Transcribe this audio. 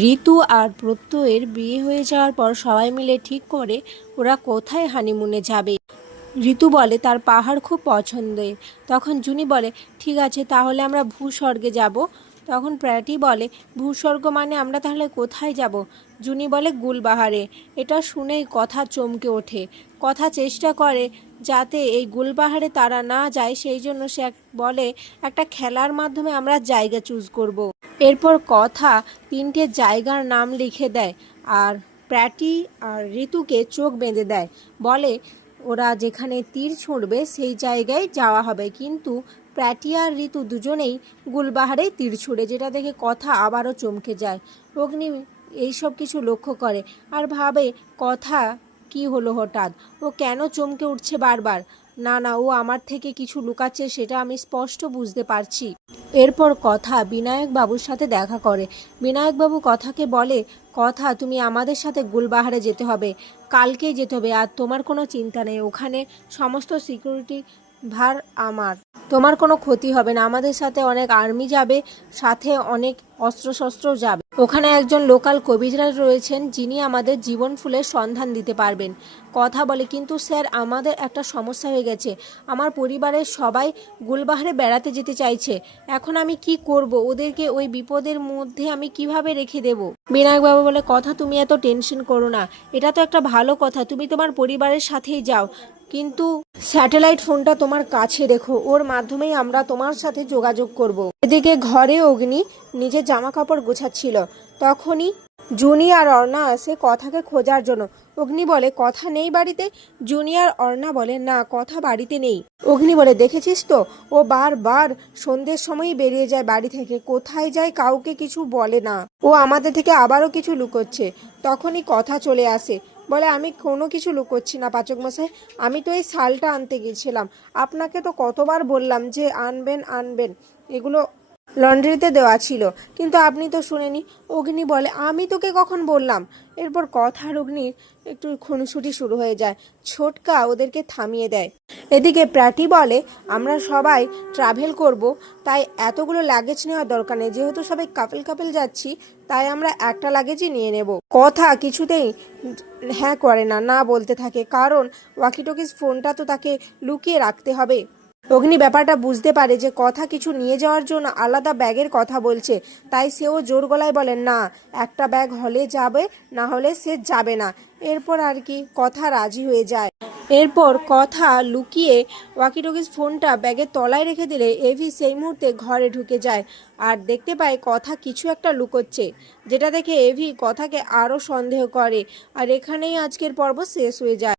ঋতু আর প্রত্যয়ের বিয়ে হয়ে যাওয়ার পর সবাই মিলে ঠিক করে ওরা কোথায় হানিমুনে যাবে। ঋতু বলে তার পাহাড় খুব পছন্দের। তখন জুনি বলে ঠিক আছে, তাহলে আমরা ভূস্বর্গে যাব। তখন প্র্যাটি বলে ভূস্বর্গ মানে আমরা তাহলে কোথায় যাব? জুনি বলে গুলবাহারে। এটা শুনেই কথা চমকে ওঠে। কথা চেষ্টা করে যাতে এই গুলবাহারে তারা না যায়, সেই জন্য সে বলে একটা খেলার মাধ্যমে আমরা জায়গা চুজ করব। এরপর কথা 3টে জায়গার নাম লিখে দেয় আর প্র্যাটি আর ঋতুকে চোখ বেঁধে দেয়। বলে ওরা যেখানে তীর ছুঁড়বে সেই জায়গায় যাওয়া হবে, কিন্তু প্র্যাটি আর ঋতু দুজনেই গুলবাহারেই তীর ছুঁড়ে, যেটা দেখে কথা আবারও চমকে যায়। অগ্নি এইসব কিছু লক্ষ্য করে আর ভাবে কথা কি হলো হঠাৎ, ও কেন চমকে উঠছে বারবার। না না, ও আমার থেকে কিছু লুকাচ্ছে, সেটা আমি স্পষ্ট বুঝতে পারছি। এরপর কথা বিনায়ক বাবুর সাথে দেখা করে। বিনায়ক বাবু কথাকে বলে কথা তুমি আমাদের সাথে গুলবাহারে যেতে হবে, কালকেই যেতে হবে। আর তোমার কোনো চিন্তা নেই, ওখানে সমস্ত সিকিউরিটি ভার আমার, তোমার কোনো ক্ষতি হবে না। আমাদের সাথে অনেক আর্মি যাবে, সাথে অনেক অস্ত্রশস্ত্র যাবে। ওখানে একজন লোকাল কবিরাজ রয়েছেন যিনি আমাদের জীবন ফুলের সন্ধান দিতে পারবেন। কথা বলে কিন্তু স্যার, আমাদের একটা সমস্যা হয়ে গেছে। আমার পরিবারের সবাই গুলবাহারে বেড়াতে যেতে চাইছে, এখন আমি কি করব? ওদেরকে ওই বিপদের মধ্যে আমি কিভাবে রেখে দেব? বিনায়ক বাবু বলে কথা তুমি এত টেনশন করো না, এটা তো একটা ভালো কথা, তুমি তোমার পরিবারের সাথেই যাও, কিন্তু স্যাটেলাইট ফোনটা তোমার কাছে রেখো, ওর মাধ্যমেই আমরা তোমার সাথে যোগাযোগ করব। এদিকে ঘরে অগ্নি নিজের জামা কাপড় গোছাচ্ছিল। তখনই জুনি আর অর্ণা আসে কথাকে খোঁজার জন্য। অগ্নি বলে কথা নেই বাড়িতে। জুনি আর অর্ণা বলে না, কথা বাড়িতে নেই। অগ্নি বলে দেখেছিস তো, ও বারবার সন্ধ্যের সময়ই বেরিয়ে যায় বাড়ি থেকে, কোথায় যায় কাউকে কিছু বলে না, ও আমাদের থেকে আবারও কিছু লুকোচ্ছে। তখনই কথা চলে আসে, বলে আমি কোনো কিছু লুকোচ্ছি না পাচক মশাই, আমি তো এই শালটা আনতে গেছিলাম, আপনাকে তো কতবার বললাম যে আনবেন আনবেন, এগুলো লন্ড্রিতে দেওয়া ছিল, কিন্তু আপনি তো শুনেনি। অগ্নি বলে আমি তোকে কখন বললাম? এরপর কথার অগ্নির একটু খুনসুটি শুরু হয়ে যায়। ছোটকা ওদেরকে থামিয়ে দেয়। এদিকে প্র্যাটি বলে আমরা সবাই ট্রাভেল করব, তাই এতগুলো লাগেজ নেওয়ার দরকার নেই, যেহেতু সবাই কাপেল কাপেল যাচ্ছি, তাই আমরা একটা লাগেজই নিয়ে নেব। কথা কিছুতেই হ্যাঁ করে না, না বলতে থাকে, কারণ ওয়াকিটকিস ফোনটা তো তাকে লুকিয়ে রাখতে হবে। অগ্নি ব্যাপারটা বুঝতে পারে যে কথা কিছু নিয়ে যাওয়ার জন্য আলাদা ব্যাগের কথা বলছে, তাই সেও জোর গলায় বলে না, একটা ব্যাগ হলে যাবে, না হলে সে যাবে না। এরপর আর কি কথা রাজি হয়ে যায়। এরপর কথা লুকিয়ে ওয়াকিটকিস ফোনটা ব্যাগের তলায় রেখে দিলে এভি সেই মুহূর্তে ঘরে ঢুকে যায় আর দেখতে পায় কথা কিছু একটা লুকোচ্ছে, যেটা দেখে এভি কথাকে আরও সন্দেহ করে। আর এখানেই আজকের পর্ব শেষ হয়ে যায়।